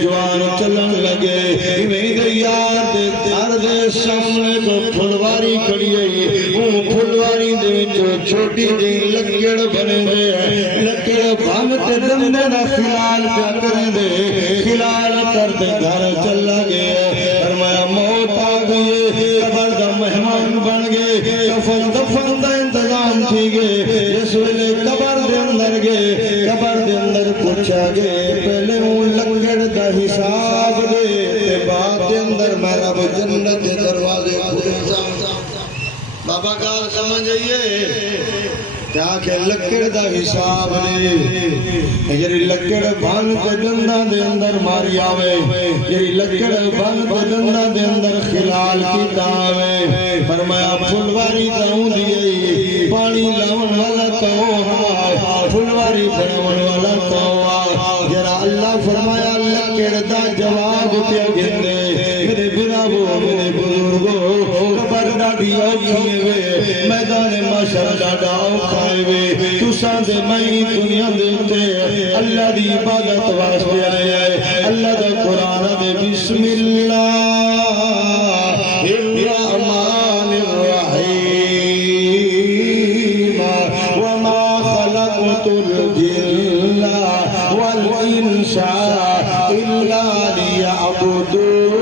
نوجوان چلن لگے میرے یار دے گھر دے سامنے تو پھلواری کھڑی ہے وہ پھلواری دے وچوں چھوٹی جی لکڑ بنے دے لکڑ بھن تے دندے دا خلال پیا کریں دے خلال کر دے گھر چلا گیا فرمایا موت آ گئی قبر دا مہمان بن گئے کفن دفن دا انتظام تھی گئے جس ویلے قبر دے اندر گئے قبر دے اندر پوچھا گئے پہلے وہ لکڑ دا حساب دے تے بعد دے اندر میں رب جنت دے دروازے کھولے بابا کال سمجھ آئیے کیا کہ لکڑ دا حساب دے جری لکڑ بھن تے ڈنڈا دے اندر ماری آوے جری لکڑ بھن تے ڈنڈا دے اندر خلال کیتا آوے فرمایا پھلواری تاؤں دیئے پانی لاؤن والا تاؤں پھلواری بناون والا تاؤں جرا اللہ فرمایا لکڑ دا جواب پہ گھندے میرے براو میرے بزرگو قبر ڈاڑی اوکھیے وے میدان محشر ڈاڑا اوکھائے وے تساں دے مئی دنیا دیتے اللہ دی عبادت واسطے آئے آئے اللہ دا قرآن دے بسم اللہ الرحمن الرحیم وما خلقت الجن والانس الا ليعبدون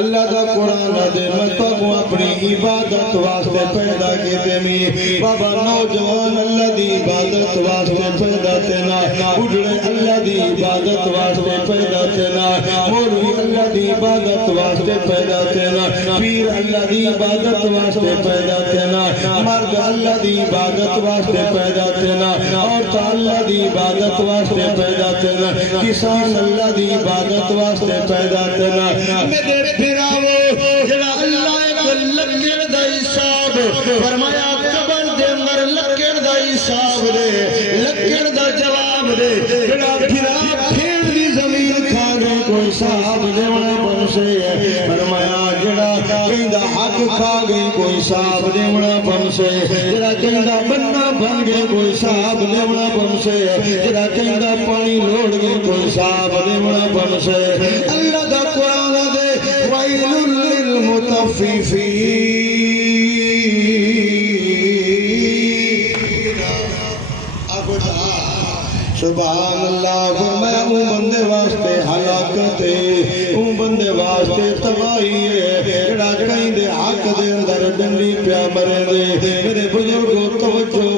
اللہ دا قرآن دے میں تو اپنی عبادت واسطے پیدا کیتے می بابا نوجوان اللہ دی عبادت واسطے پیدا تینا بڑھڑے اللہ دی عبادت واسطے پیدا تینا مولوی اللہ دی عبادت واسطے پیدا تینا پیر اللہ دی عبادت واسطے پیدا تینا مرد اللہ دی عبادت واسطے پیدا تینا عورت اللہ دی عبادت واسطے پیدا تینا کسان اللہ دی عبادت واسطے پیدا تینا میرے پھراو جڑا اللہ ایک لکڑ دا حساب فرمایا قبر دے اندر لکڑ دا حساب دے لکڑ دا جواب دے جڑا پھرا پھیر دی زمین کھا گئے کوئی صاحب دیونا بن سے فرمایا جڑا کہیں دا حق کھا گئے کوئی صاحب دیونا بن سے جڑا کہیں دا بننا بن گئے کوئی صاحب دیونا بن سے جڑا کہیں دا پانی لوڑ گئے کوئی صاحب دیونا بن سے اللہ دا قرآن دے وَيْلٌ لِّلْمُطَفِّفِينَ سبحان اللہ فرمایا اون بندے واسطے ہلاکت ہے اون بندے واسطے تباہی ہے جڑا کہیں دے حق دے اندر ڈنڈی پیا مرے دے میرے بزرگوں توجہ